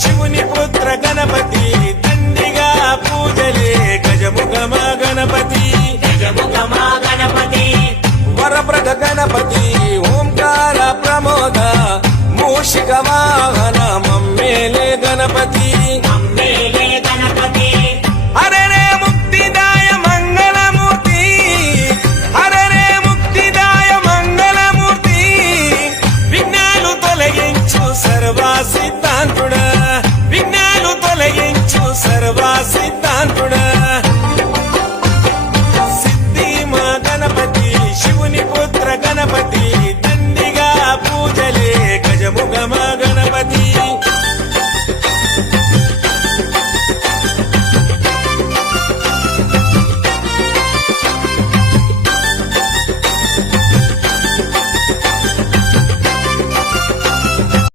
శివుని పుత్ర గణపతి దండిగా పూజలే గజముఖమ గణపతి వరప్రద గణపతి ఓంకార ప్రమోద మూషిక వాహన మమ్మేలే గణపతి హరరే ముక్తిదాయ మంగళమూర్తి హరరే ముక్తిదాయ మంగళమూర్తి విఘ్నాలు తొలగించు సర్వ సిద్ధాంతుడా విఘ్నాలు తొలగించు సర్వ సిద్ధాంతుడా